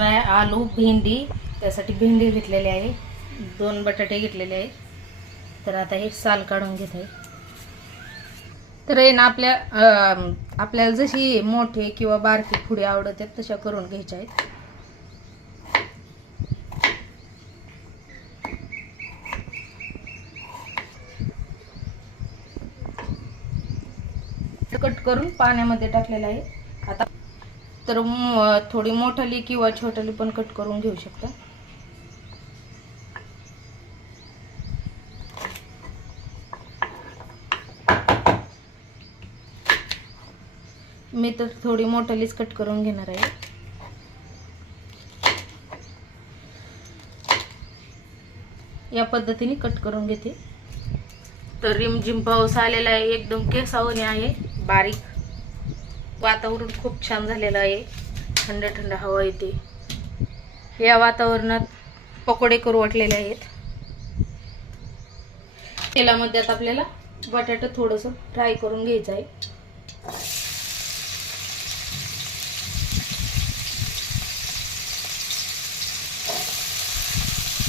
आलू भेंडी, त्यासाठी भेंडी घेतलेली आहे, 2 बटाटे घेतलेले आहेत. तर आता हे साल काढून घेत आहे. तर आहे ना आपल्याला जशी मोठे किंवा बारकी फुडी आवडत आहेत तशा करून घ्यायच्या आहेत. कट करून पाण्यामध्ये टाकलेलं आहे. आता तर थोडी मोठाली किंवा छोटाली पण कट करून घेऊ शकता. मी तर थोडी मोठालीच कट करून घेणार आहे. या पद्धतीने कट करून घेते. तर रिमझिम पाऊस आलेला आहे, एकदम केसावणी आहे, बारीक. वातावरण खूप छान झालेलं आहे, थंड थंड हवा येते. या वातावरणात पकोडे करू वाटलेले आहेत. तेलामध्ये आता आपल्याला बटाटा थोडंसं फ्राय करून घ्यायचं आहे.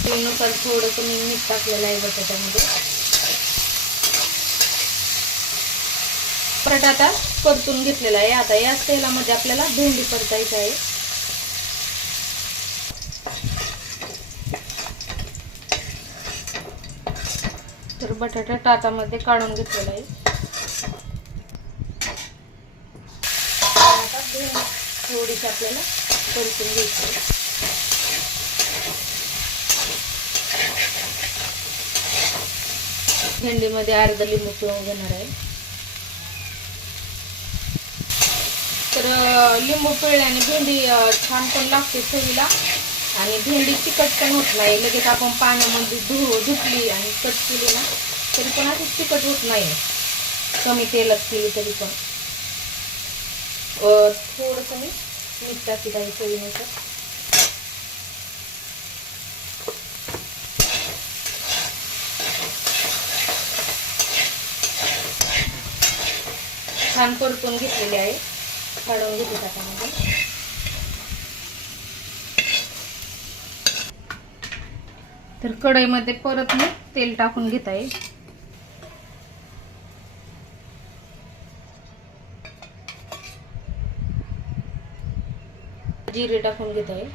चवीनुसार थोडंसं मी मीठ टाकलेलं आहे बटाट्यामध्ये. बटाटा परतून घेतलेला आहे. आता या तेलामध्ये आपल्याला भेंडी परतायची आहे. तर बटाटा टाचामध्ये काढून घेतलेला आहे. आता भेंडी थोडीशी आपल्याला परतून घ्यायची आहे. भेंडीमध्ये अर्धा लिंबू पिळून घेणार आहे. तर लिंबू पिळल्याने भेंडी छान पण लागते चवीला आणि भेंडी चिकट पण होत नाही. लगेच आपण पाण्यामध्ये धुतली आणि कट केली ना तरी पण अशी चिकट होत नाही, कमी तेलात केली तरी पण. थोडंसं मी मीठ टाकीत आहे चवीनुसार. छान परतून घेतलेले आहे. काढून घेते त्यामध्ये. तर कढईमध्ये परत मी तेल टाकून घेत आहे. जिरे टाकून घेत आहे.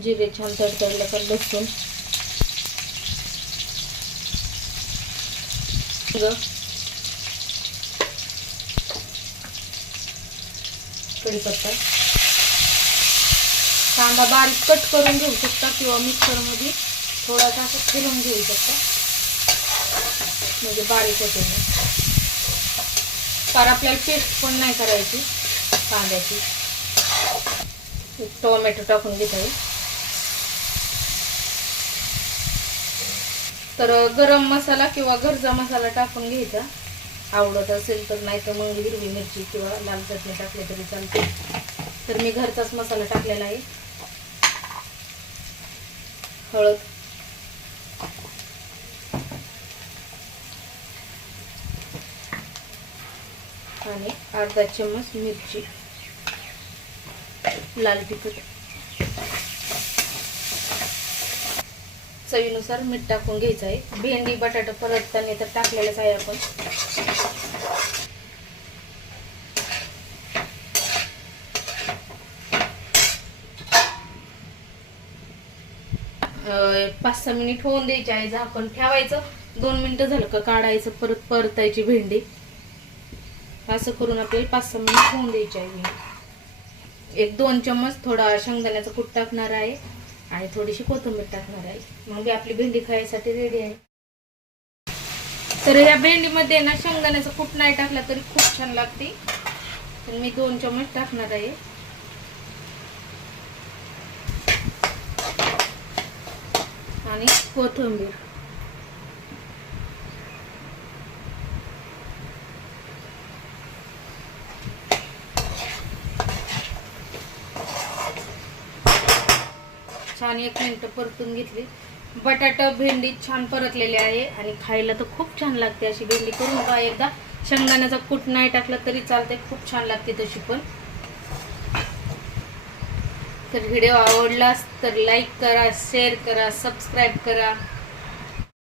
जिरे छान तडतडले का लसूण, कढीपत्ता, कांदा बारीक कट करून घेऊ शकता किंवा मिक्सर मध्ये थोडासा असं फिरवून घेऊ शकता, म्हणजे बारीक होते. फार आपल्याला पेस्ट पण नाही करायची कांद्याची. टोमॅटो टाकून घेत आहे. तर गरम मसाला किंवा घरचा मसाला टाकून घ्यायचा आवडत असेल तर, नाही तर मग हिरवी मिरची किंवा लाल चटणी टाकली तरी चालते. तर मी घरचाच मसाला टाकलेला आहे. हळद, आणि अर्धा चम्मच मिरची, लाल तिखट, चवीनुसार मीठ टाकून घ्यायचं आहे. भेंडी बटाटा परतताना तर टाकलेलंच आहे आपण. पाच 6 मिनिट होऊन द्यायचे आहे. झाकण ठेवायचं. 2 मिनिटं झालं का काढायचं, परत परतायची भेंडी. असं करून आपल्याला 5-6 मिनिट होऊन द्यायची आहे. 1-2 चम्मच थोडा शेंगदाण्याचा कूट टाकणार आहे आणि थोडीशी कोथिंबीर टाकणार आहे. मग आपली भेंडी खायसाठी रेडी आहे. तर या भेंडीमध्ये ना शेंगदाण्याचा कूट नाही टाकला तरी खूप छान लागते. तर मी 2 चम्मच टाकणार आहे. आणि कोथिंबीर. छान 1 मिनिट परतून घेतली. बटाटा भेंडी छान परतलेली आहे आणि खायला तर खूप छान लागते. अशी भेंडी करून बघा एकदा, शेंगदाण्याचा कूट नाही टाकला तरी चालते, खूप छान लागते तशी पण. तर व्हिडिओ आवडलास तर लाईक करा, शेअर करा, सबस्क्राईब करा.